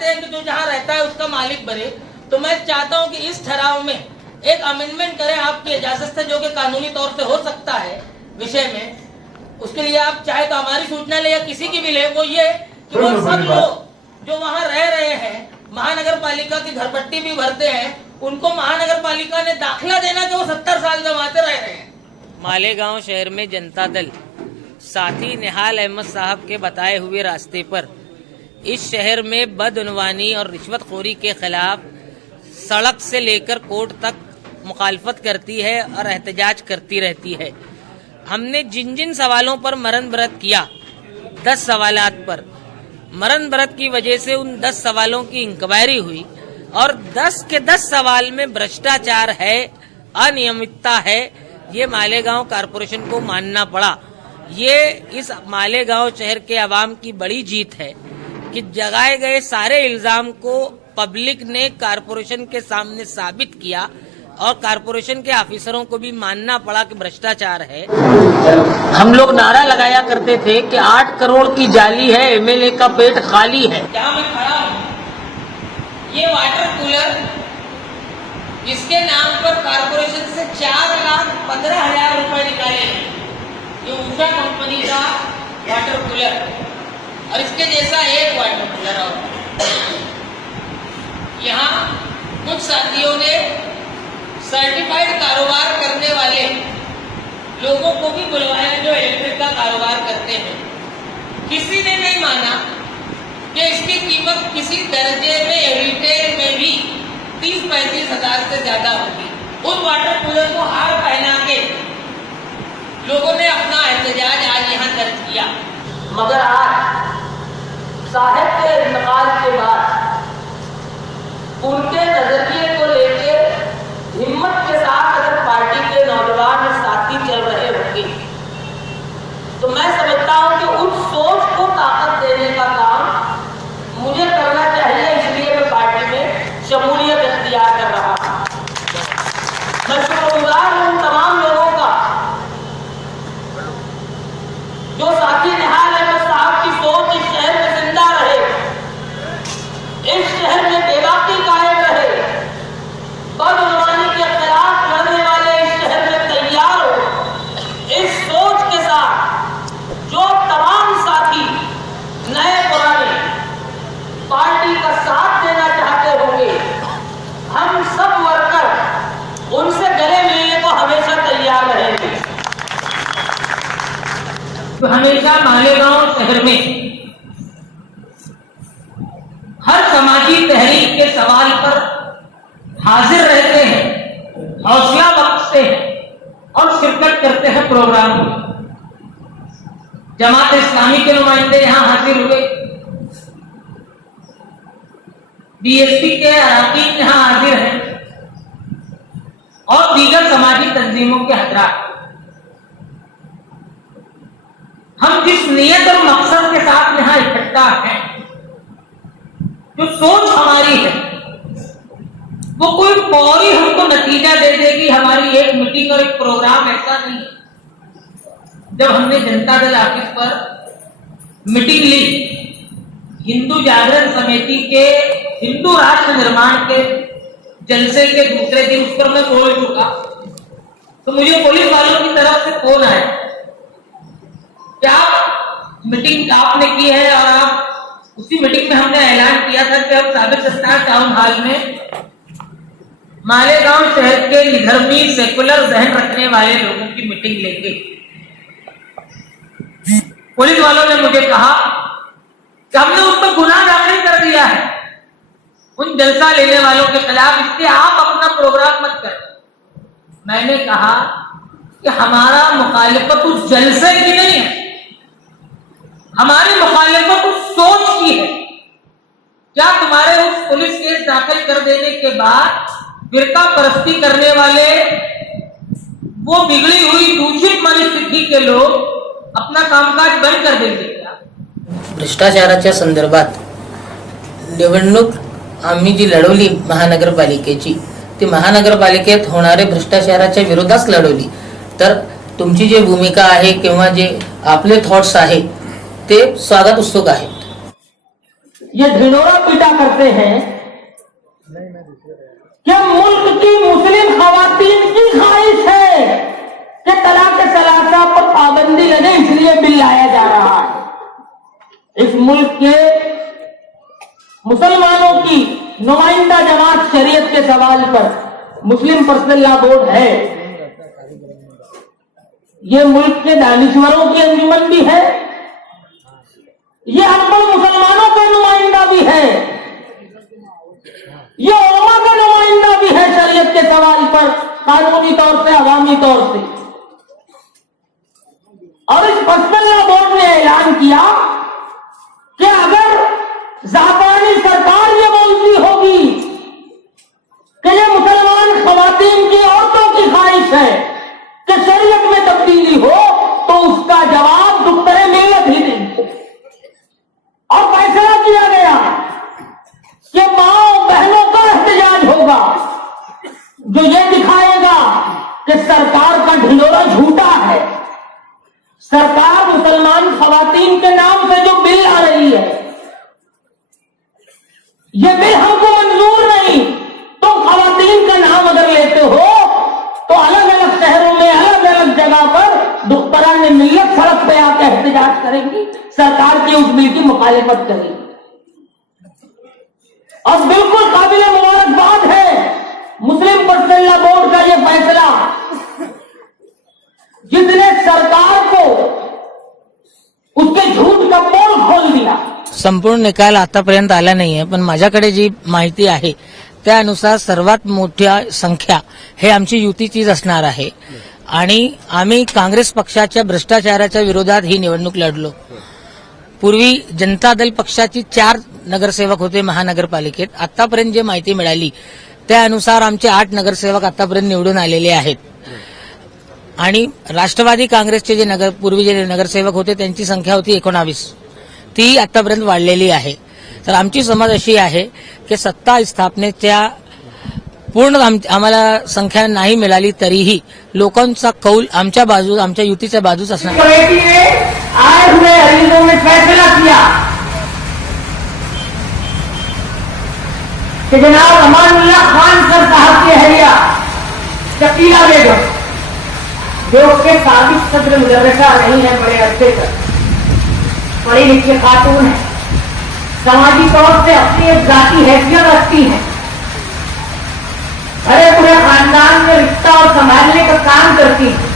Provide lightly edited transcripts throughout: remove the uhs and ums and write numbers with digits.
चाहते हैं कि जो जहाँ रहता है उसका मालिक बने, तो मैं चाहता हूँ कि इस ठहराव में एक अमेंडमेंट करें आपकी इजाजत से, जो कि कानूनी तौर से हो सकता है विषय में। उसके लिए आप चाहे तो हमारी सूचना ले या किसी की भी ले, वो ये कि वो सब लोग जो वहाँ रह रहे हैं, महानगर पालिका की घरपट्टी भी भरते हैं, उनको महानगर पालिका ने दाखिला देना कि वो 70 साल जमाते रह रहे हैं। मालेगांव शहर में जनता दल साथी निहाल अहमद साहब के बताए हुए रास्ते पर इस शहर में बदउनवानी और रिश्वतखोरी के खिलाफ सड़क से लेकर कोर्ट तक मुखालफत करती है और एहतजाज करती रहती है। हमने जिन जिन सवालों पर मरण व्रत किया, 10 सवालात पर मरण व्रत की वजह से उन 10 सवालों की इंक्वायरी हुई और 10 के 10 सवाल में भ्रष्टाचार है, अनियमितता है, ये मालेगांव कारपोरेशन को मानना पड़ा। ये इस मालेगांव शहर के अवाम की बड़ी जीत है कि जगाए गए सारे इल्जाम को पब्लिक ने कारपोरेशन के सामने साबित किया और कारपोरेशन के ऑफिसरों को भी मानना पड़ा कि भ्रष्टाचार है। हम लोग नारा लगाया करते थे कि 8 करोड़ की जाली है, एमएलए का पेट खाली है। जहाँ मैं खड़ा हूँ, ये वाटर कूलर जिसके नाम पर कारपोरेशन से 4,15,000 रुपए निकाले हैं, ये उषा कंपनी का वाटर कूलर और इसके जैसा एक वाटर कूलर और यहाँ कुछ साथियों ने सर्टिफाइड कारोबार करने वाले लोगों को भी बुलवाया जो इलेक्ट्रिक का कारोबार करते हैं। किसी ने नहीं माना कि इसकी कीमत किसी दर्जे में रिटेल में भी 30-35 हजार से ज्यादा होगी। उस वाटर कूलर को हार पहना के लोगों ने अपना एहतजाज आज यहाँ दर्ज किया। मगर आज साहब के इंतकाल के बाद उनके नजरिए को लेके हिम्मत के साथ अगर पार्टी के नौजवान साथी चल रहे होंगे तो मैं समझता हूं कि उस सोच को ताकत देने का काम मुझे करना चाहिए। इसलिए मैं पार्टी में शमूलियत इख्तियार कर रहा हूं। मैं शुक्रगुजार हूं तमाम लोगों का जो साथी निहाल अहमद साहब की सोच इस शहर में जिंदा रहे, इस शहर में बेबाकी कायम रहे, बदउनवानी के खिलाफ लड़ने वाले इस शहर में तैयार हो। इस सोच के साथ जो तमाम साथी नए पुराने पार्टी का साथ देना चाहते होंगे, हम सब वर्कर उनसे गले मिलने को हमेशा तैयार रहेंगे। तो हमेशा मालेगांव शहर में हर समाजी तहरीक के सवाल पर हाजिर रहते हैं, हौसला बख्शते हैं और शिरकत करते हैं प्रोग्राम में। जमात इस्लामी के नुमाइंदे यहाँ हाजिर हुए, बीएसपी के अरकान यहाँ हाजिर हैं और दीगर समाजी तंजीमों के हजरात। हम जिस नियत और मकसद के साथ यहाँ इकट्ठा हैं, जो सोच हमारी है, वो कोई फौरी हमको नतीजा दे देगी। हमारी एक मीटिंग और एक प्रोग्राम ऐसा नहीं है। जब हमने जनता दल ऑफिस पर मीटिंग ली, हिंदू जागरण समिति के हिंदू राष्ट्र निर्माण के जलसे के दूसरे दिन उस पर मैं बोल चुका, तो मुझे पुलिस वालों की तरफ से फोन आया कि आप मीटिंग आपने की है और आप उसी मीटिंग में हमने ऐलान किया था कि हम साबिर दस्तार टाउन हॉल में मालेगांव शहर के निधर्मी सेकुलर जहन रखने वाले लोगों की मीटिंग लेंगे। पुलिस वालों ने मुझे कहा कि हमने उस पर गुनाह दाखिल कर दिया है उन जलसा लेने वालों के खिलाफ, इसलिए आप अपना प्रोग्राम मत करें। मैंने कहा कि हमारा मुखालिफत उस जलसे की नहीं है, हमारी मुखालिफत उस सोच की है। क्या तुम्हारे उस पुलिस केस दाखिल कर देने के बाद फिरका परस्ती करने वाले वो बिगड़ी हुई दूषित मनस्थिति के लोग अपना कामकाज बंद कर देंगे क्या? भ्रष्टाचाराच्या संदर्भात निवडणूक आम्ही जी लढवली महानगरपालिकेची, ती महानगरपालिकेत होणारे भ्रष्टाचाराच्या विरोधात लढवली। तर तुमची जी भूमिका आहे किंवा जे आपले थॉट्स आहेत ते स्वागत उत्सुक आहेत। ये ढिंढोरा पीटा करते हैं कि मुल्क की मुस्लिम खवातीन की ख्वाहिश है कि तलाक सलासा पर पाबंदी लगे, इसलिए बिल लाया जा रहा है। इस मुल्क के मुसलमानों की नुमाइंदा जमात शरीयत के सवाल पर मुस्लिम पर्सनल लॉ बोर्ड है, ये मुल्क के दानिश्वरों की अंजुमन भी है, ये अनपढ़ मुसलमानों का नुमाइंदा भी है, ये उलमा का नुमाइंदा भी है शरीयत के सवाल पर कानूनी तौर से, अवामी तौर से। और इस पर्सनल लॉ बोर्ड ने ऐलान किया कि अगर जापानी सरकार ये बोलती होगी कि ये मुसलमान खवातीन की, औरतों की ख्वाहिश है कि शरीयत में तब्दीली हो, तो उसका जवाब दुख्तरे मिल्लत ही देंगे। और फैसला किया गया कि माओ बहनों का एहतजाज होगा जो ये दिखाएगा कि सरकार का ढिंढोरा झूठा है। सरकार मुसलमान खवातीन के नाम से जो बिल ला रही है, ये बिल हमको मंजूर नहीं। तुम खवातीन का नाम अगर लेते हो तो अलग अलग शहरों में, अलग अलग जगह पर दुख्तरान मिल्लत सड़क पे आकर एहतजाज करेंगी, सरकार की उस बिल की मुखालिफत करेगी। और बिल्कुल काबिल मुबारकबाद है मुस्लिम पर्सनल लॉ बोर्ड का यह फैसला, जिसने सरकार को उसके झूठ का पोल खोल दिया। संपूर्ण निकाल आतापर्यंत आला नाहीये, पण माझ्याकडे जी माहिती आहे त्यानुसार सर्वात मोठ्या संख्या हे आमची युतीचीच असणार आहे आणि आम्ही काँग्रेस पक्षाच्या भ्रष्टाचाराच्या विरोधात ही निवडणूक लढलो। पूर्वी जनता दल पक्षाची 4 नगरसेवक होते महानगरपालिकेत, आतापर्यंत जी माहिती मिळाली त्यानुसार आमचे 8 नगरसेवक आतापर्यंत निवडून आलेले आहेत आणि राष्ट्रवादी काँग्रेसचे जे पूर्वी जे नगरसेवक होते त्यांची संख्या होती 19, ती आतापर्यंत वाढलेली आहे। तर आमची समज अशी आहे की सत्ता स्थापनेच्या पूर्ण आम्हाला संख्या नाही मिळाली तरीही लोकांचा कौल आमच्या बाजू, आमच्या युतीच्या बाजूच असणार। कमेटी ने आए हुए अरीजों में फैसला किया कि जनाब अमानुल्लाह खान सर साहब की अहलिया शकीला बेगम, जो उसके साबिक सदर मुदर्रिसा रही है बड़े अरसे तक, पढ़ी लिखी खातून है, समाजी तौर से अपनी एक जाती हैसियत रखती है, अरे पूरे खानदान में रिश्ता और संभालने का काम करती है।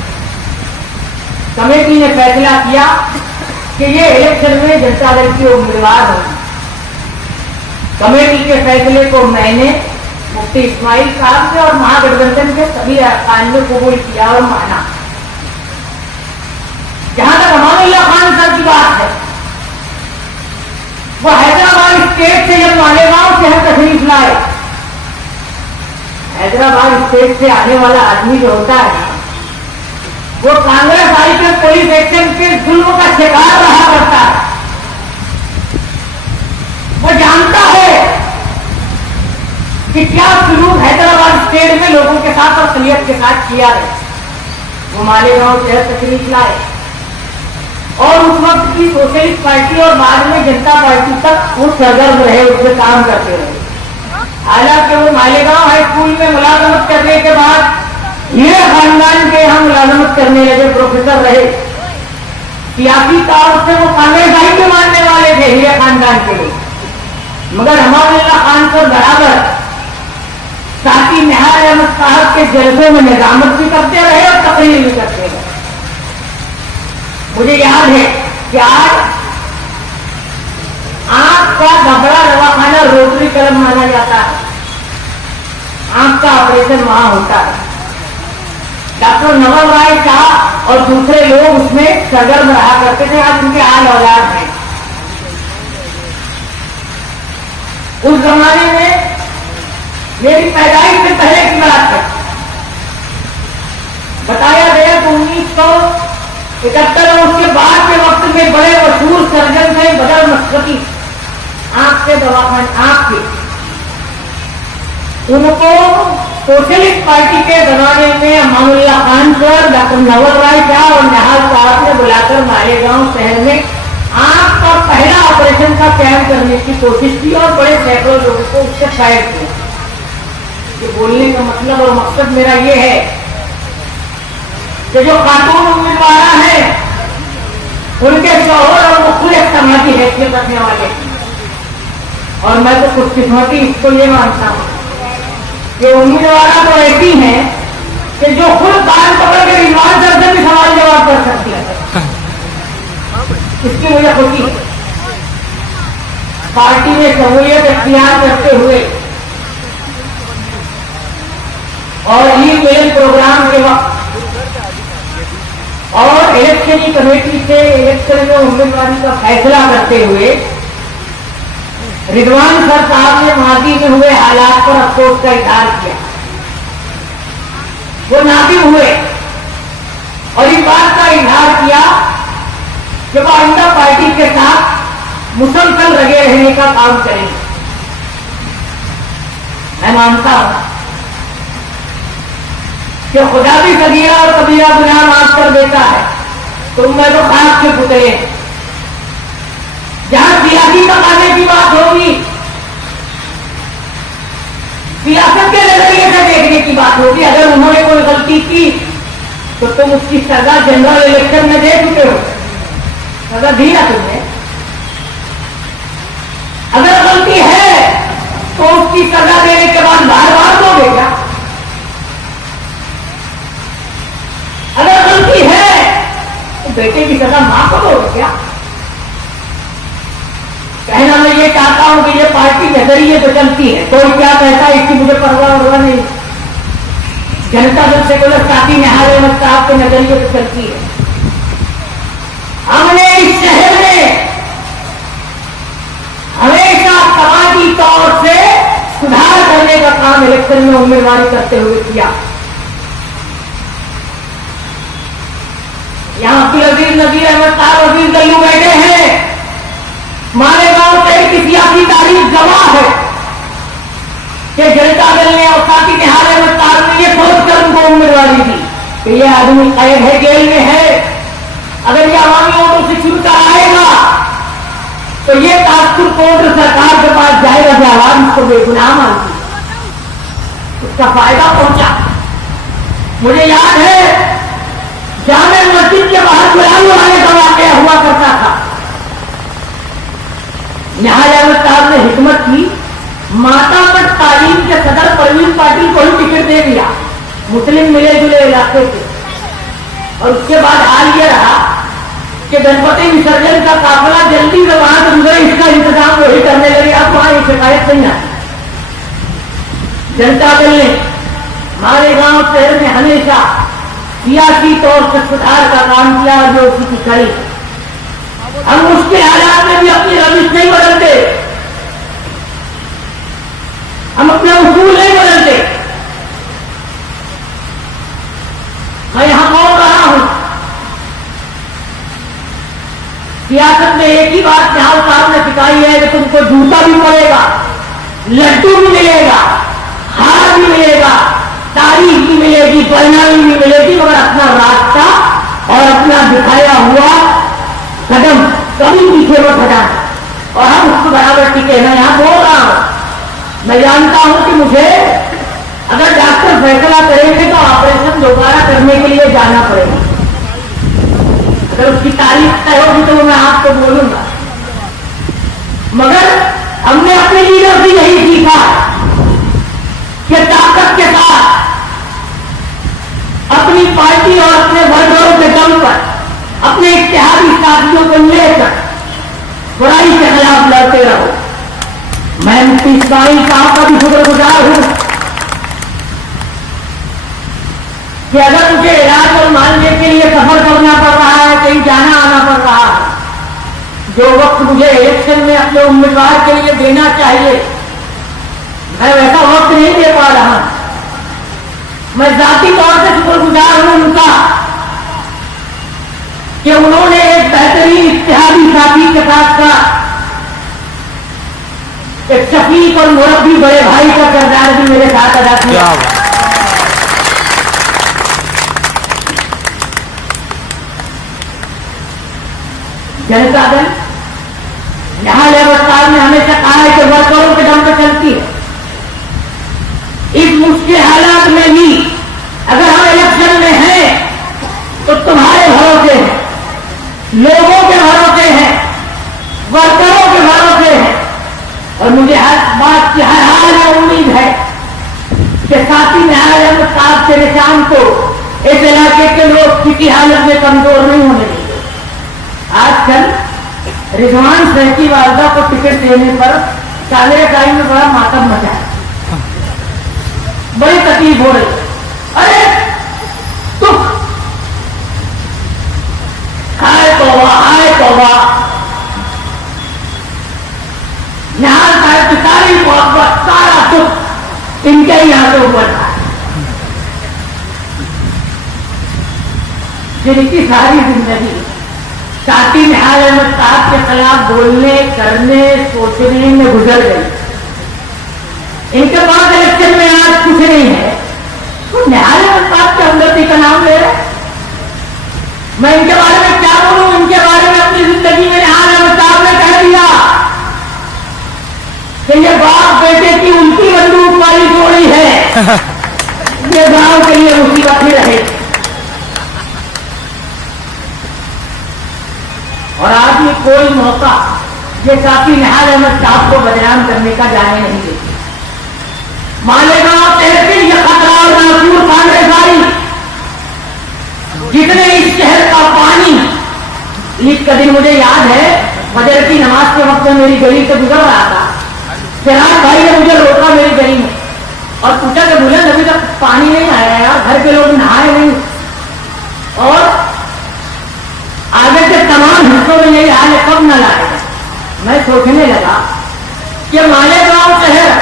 कमेटी ने फैसला किया कि ये इलेक्शन में जनता दल की उम्मीदवार होगी। कमेटी के फैसले को मैंने मुफ्ती इस्माइल साहब से और महागठबंधन के सभी अरकान ने कबूल किया और माना। जहां तक अमानुल्लाह खान सर की बात है, वो हैदराबाद स्टेट से जब मालेगांव शहर तशरीफ लाए, हैदराबाद स्टेट से आने वाला आदमी जो होता है वो कांग्रेस आई के पुलिस एक्शन के जुल्म का शिकार रहा करता है। वो जानता है कि क्या सुलूक हैदराबाद स्टेट में लोगों के साथ और सलियत के साथ किया है। वो मालेगांव शहर तशरीफ लाए और उस वक्त की सोशलिस्ट पार्टी और बाद में जनता पार्टी तक वो सरगर्म रहे, उसमें काम करते रहे। हालांकि वो मालेगांव हाई स्कूल में मुलाजमत करने के बाद हीरे खानदान के यहाँ मुलाजमत करने लगे, प्रोफेसर रहे। सियासी तौर से वो कांग्रेस आई के मानने वाले थे हीरे खानदान के लोग, मगर अमानुल्लाह खान को बराबर साथी निहार अहमद साहब के जलसों में निजामत भी करते रहे और तकरीर भी करते रहे। मुझे याद है कि आज आंख का घबरा दवाखाना रोटरी क्लब माना जाता है, आंख का ऑपरेशन वहां होता है। डॉक्टर नवल राय शाह और दूसरे लोग उसमें सरगर्म रहा करते थे, आज उनके आल औलाद हैं। उस जमाने में मेरी पैदाइश से पहले की बात है, बताया गया कि 1971 और उसके बाद के वक्त में बड़े मशहूर सर्जन थे बदर मस्कती, आंख के दवाखाने आंख के, उनको सोशलिस्ट पार्टी के जमाने में अमानुल्लाह खान सर, डॉक्टर नवल राय शाह और निहाल साहब ने बुलाकर मालेगांव शहर में आंख का पहला ऑपरेशन का कैम्प करने की कोशिश की और बड़े सैकड़ों लोगों को उससे फायर किया। ये बोलने का मतलब और मकसद मेरा ये है कि जो खातून उम्मीदवार हैं उनके शौहर और मुख्तलिफ समाजी हैसियत रखने वाले, और मैं तो खुशकिस्मती इसको ये मानता हूँ कि उम्मीदवार तो ऐसी हैं कि जो खुद कान पकड़ के रिजवान सर से भी सवाल जवाब कर सकती है। इसकी मुझे खुशी है। पार्टी में शमूलियत इख्तियार करते हुए और ई-मेल प्रोग्राम के वक्त और इलेक्शन कमेटी से इलेक्शन में उम्मीदवारी का फैसला करते हुए रिजवान सर साहब ने माजी में हुए हालात पर अफसोस का इजहार किया। वो नादिम हुए और इस बात का इजहार किया कि वो आइंदा पार्टी के साथ मुसलसल लगे रहने का काम करेंगे। मैं मानता हूं कि खुदा भी सगीरा और कबीरा गुनाह माफ कर देता है, तो मैं तो खास के पुतले हैं। जहां सियासी तकाजे की बात होगी, सियासत के नजरिए से देखने की बात होगी, अगर उन्होंने कोई गलती की तो तुम उसकी सजा जनरल इलेक्शन में दे चुके हो, सजा दी ना तुमने। अगर गलती है तो उसकी सजा देने के बाद बार बार दोगे क्या? अगर गलती है तो बेटे की सजा माफ करोगे क्या? कहना मैं ये चाहता हूं कि ये पार्टी नजरिए तो चलती है, कोई क्या कहता है इसकी मुझे परवाह नहीं। जनता दल सेकुलर पार्टी निहार अहमद साहब के नजरिए तो चलती है। हमने इस शहर में हमेशा समाजी तौर से सुधार करने का काम इलेक्शन में उम्मीदवारी करते हुए किया। यहां अब्दुल अजीज नजीर अहमद साहब अजीज गल्लू बैठे हैं। मालेगांव से की सियासी तारीख गवाह है कि जनता दल ने और साथी निहार अहमद साहब ने ये सोच कर उनको उम्मीदवारी दी कि ये आदमी कैद है, जेल में है, अगर ये आवामी वोटों से चुनकर आएगा तो ये ताजपुर कोर्ट सरकार के पास जाएगा कि आवाम इसको बेगुनाह मानती, उसका फायदा पहुंचा। मुझे याद है जामे मस्जिद के बाहर गुलामी वाले का वाकया हुआ करता था। निहार अहमद साहब ने हिकमत की, माता पर तालीम के सदर परवीन पाटिल को ही टिकट दे दिया, मुस्लिम मिले जुले इलाके से। और उसके बाद हाल ये रहा कि गणपति विसर्जन का काफिला जल्दी से वहां से गुजरे, इसका इंतजाम वही करने लगे। अब वहां ये शिकायत नहीं आती। जनता दल ने मालेगांव शहर में हमेशा सियासी तौर से सुधार का काम किया, जो उसी की कड़ी। हम मुश्किल हालात में भी अपनी रविश नहीं बदलते, हम अपने उसूल नहीं बदलते। मैं यहां बोल रहा हूं, सियासत में एक ही बात निहाल साहब ने सिखाई है कि तुमको जूता भी पड़ेगा, लड्डू भी मिलेगा, हार भी मिलेगा, तारीफ भी मिलेगी, परिणाम भी मिलेगी, मगर अपना रास्ता और अपना दिखाया हुआ कदम कभी पीछे मत हटाना। और हम उसको बराबर टिके। मैं यहां बोल रहा हूं, मैं जानता हूं कि मुझे अगर डॉक्टर फैसला करेंगे तो ऑपरेशन दोबारा करने के लिए जाना पड़ेगा। अगर उसकी तारीफ तय होगी तो मैं आपको बोलूंगा। मगर हमने अपने लीडर से यही सीखा कि ताकत के साथ अपनी पार्टी और अपने वर्करों के दम पर अपने इत्तेहादी साथियों को लेकर बुराई के खिलाफ लड़ते रहो। मैं मुफ्ती इस्माइल साहब का भी शुक्रगुजार हूं कि अगर मुझे इलाज और मानने के लिए सफर करना पड़ रहा है, कहीं जाना आना पड़ रहा है, जो वक्त मुझे इलेक्शन में अपने उम्मीदवार के लिए देना चाहिए मैं वैसा वक्त नहीं दे पा रहा। मैं जाती तौर से शुक्रगुजार हूं उनका कि उन्होंने एक बेहतरीन इत्तेहादी साथी के साथ एक शफीक और मुरब्बी बड़े भाई का किरदार भी मेरे साथ अदा किया। जनता दल न्यायालय सरकार ने हमेशा कहा है कि वर्करों के दम पर चलती है। इस मुश्किल हालात में भी अगर हम इलेक्शन में हैं तो तुम्हारे भरोसे हैं, लोगों के भरोसे हैं, वर्करों के भरोसे हैं। और मुझे हर बात की हर हाल में उम्मीद है कि साथी न्यायालय में साथ के निशान को इस इलाके के लोग किसी हालत में कमजोर नहीं होने देंगे। आजकल रिजवान सर की वालदा को टिकट देने पर कांग्रेस आई में बड़ा मातम मचा है, बड़ी तकलीफ हो रही। अरे दुख, हाय तौबा, निहाल साहब की सारी मोहब्बत, सारा दुख इनके ही हाथों पर था, जिनकी सारी जिंदगी साथी निहाल अहमद साहब के खिलाफ बोलने, करने, सोचने में गुजर गई। इनके पास इलेक्शन में आज कुछ नहीं है तो निहाल अहमद साहब के हमदर्दी का नाम ले रहे। मैं इनके बारे में क्या बोलूं? इनके बारे में अपनी जिंदगी में निहाल अहमद साहब ने कह दिया कि ये बाप बेटे की उल्टी बंदूक वाली जोड़ी है, ये गांव के लिए मुसीबत ही रहे। और आज ये कोई मौका ये साथी निहाल अहमद साहब को बदनाम करने का जाने नहीं देती। मालेगांव तहसील ये खतरा और नासूर कांग्रेस आई, जितने इस शहर का पानी, ईद का दिन मुझे याद है, फजर की नमाज के वक्त में मेरी गली से गुजर रहा था। चिराग भाई ने मुझे रोका मेरी गली में और पूछा कि बुलंद अभी तक पानी नहीं आया यार, घर के लोग नहाए नहीं। और आगे के तमाम हिस्सों में यही हाल है, कब न लाएगा। मैं सोचने लगा कि मालेगांव शहर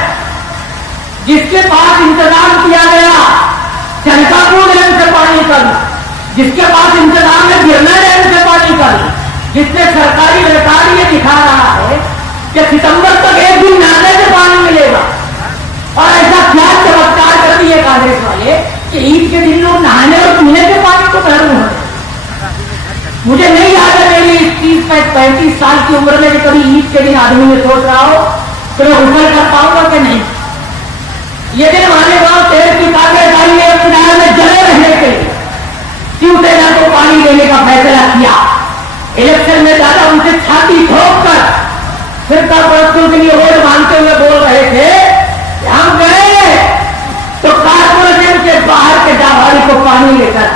जिसके पास इंतजाम किया गया चनकापुर डैम से पानी का, जिसके पास इंतजाम है गिरना डैम से पानी का, जिसने सरकारी रिकॉर्ड ये दिखा रहा है कि सितंबर तक एक दिन नहाने से पानी मिलेगा। और ऐसा क्या चमत्कार कर दिए कांग्रेस वाले कि ईद के दिन लोग नहाने और पीने के पानी को घर में होने। मुझे नहीं याद है मेरी 30-35 साल की उम्र में कभी ईद के दिन आदमी ने सोच रहा हो तो मैं गुजर कर पाऊंगा कि नहीं। ये दिन हमारे गांव शहर की कांग्रेस आई ने चुनाव में जले रहने के लिए शिवसेना को पानी देने का फैसला किया। इलेक्शन में ज्यादा उनसे छाती ठोक कर फिरका परस्तों के लिए वोट मांगते हुए बोल रहे थे, हम गए तो कारपोरेशन के बाहर के जावारी को पानी लेकर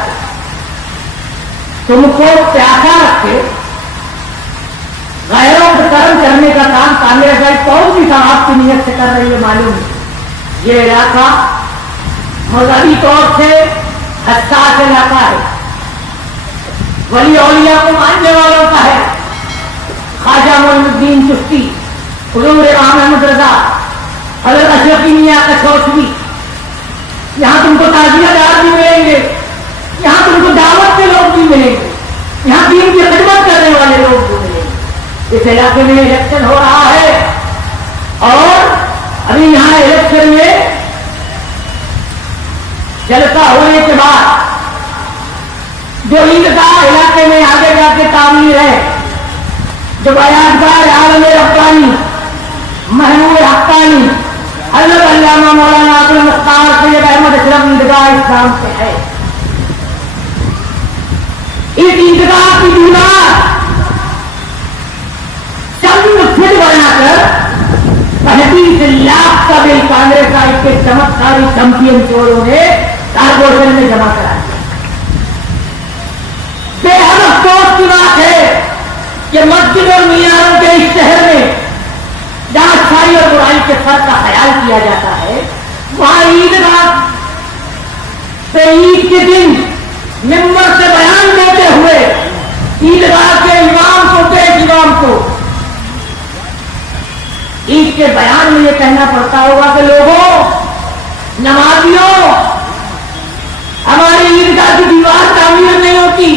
तुमको प्यासा रखे, गैरों को कर्म करने का काम कांग्रेस आई कौन सी साहब की नीयत से कर रही है मालूम है। ये इलाका मजहबी तौर से हसास इलाका है, वली औलिया को मानने वालों का है। ख्वाजा मोइनुद्दीन चिश्ती, हुजूर इमाम अहमद रजा, हजरत अशरफी मियां कचौसवी, यहाँ तुमको ताजियादार भी मिलेंगे, यहाँ तुमको दावत के लोग भी मिलेंगे, यहाँ दीन की खिदमत करने वाले लोग भी मिलेंगे। इस इलाके में इलेक्शन हो रहा है और अभी यहाँ इलेक्शन में जलसा होने के बाद जो ईदगाह इलाके में आगे जाके तामीर है, जो बयानगार आलम रब्बानी महमूद हक्कानी हज़रत अल्लामा मौलाना अब्दुल मुख्तार सैयद अहमद अशरफ ईदगाह इस्लाम से है। इस ईदगाह की दीवार चंद फीट बनाकर 35 लाख का बिल कांग्रेस आई के चमत्कारी चैंपियन चोरों ने कारपोरेशन में जमा करा दिया। बेहद अफसोस की बात है कि मस्जिद और मीनारों के इस शहर में जहां अच्छाई और बुराई के फर्क का ख्याल किया जाता है, वहां ईदगाह से ईद के दिन मिंबर से बयान देते हुए ईदगाह के इमाम को ईद के बयान में ये कहना पड़ता होगा कि लोगों, नमाजियों, हमारी ईदगाह की दीवार तामीर नहीं होती,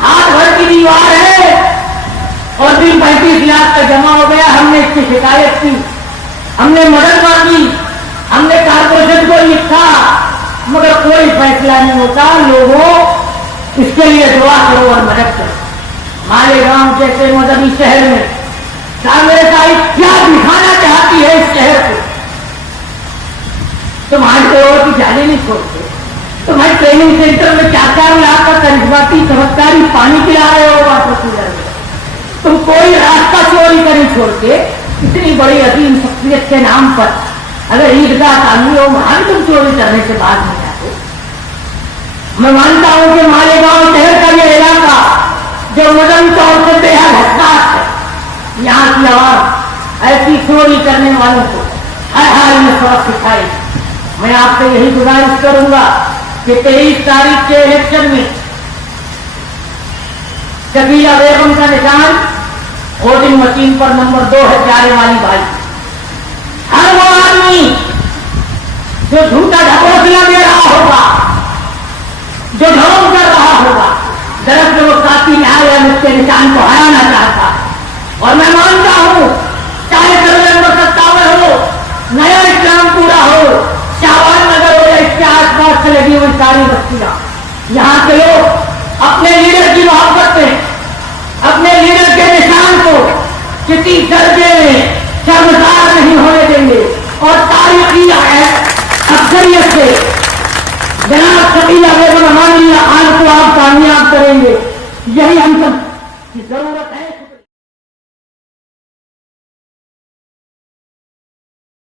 हाथ भर की दीवार है और बिल 35 लाख का जमा हो गया। हमने इसकी शिकायत की, हमने मदद मांगी, हमने कारपोरेशन को लिखा, मगर कोई फैसला नहीं होता। लोगों, इसके लिए दुआ करो और मदद करो। मालेगांव जैसे मजहबी शहर में कांग्रेस आई क्या दिखाना चाहती है इस शहर को। तुम्हारे और की जाने नहीं छोड़ते, तुम्हारे ट्रेनिंग सेंटर में 4-4 लाख का करिश्माती चमत्कारी पानी पिला रहे हो वाटर कूलर में। तुम कोई रास्ता चोरी कर नहीं छोड़ते, इतनी बड़ी अजीम शख्सियत के नाम पर अगर ईदगाह कानूनी हो वहां तुम चोरी करने से बात नहीं आते। मैं मानता हूं कि मालेगांव शहर का यह इलाका जो मदन तौर से बेहद हसास है, यहाँ की आवाज ऐसी चोरी करने वालों को हर हाल में सबक सिखाई। मैं आपसे यही गुजारिश करूंगा कि 23 तारीख के इलेक्शन में शकीला बेगम का निशान वोटिंग मशीन पर नंबर 2 है प्यारे वाली भाई। हर वो आदमी जो झूठा ढकोसला दे रहा होगा, जो ढोंग कर रहा होगा, दरअसल वो काफी न्याय है उसके निशान को हराना चाहता है। और मैं मानता हूं चाहे सर्वे नंबर 57 हो, नया इस्लामपुरा हो, शाहबाद नगर हो या इसके आसपास से लगी हुई सारी बस्तियां, यहाँ के लोग अपने लीडर की मोहब्बत में, अपने लीडर के निशान को किसी दर्जे में शर्मसार नहीं होने देंगे। और तारीखी अक्सरियत से जनाब शकीला बेगम अमान खान को आप कामयाब करेंगे, यही हम सब की जरूरत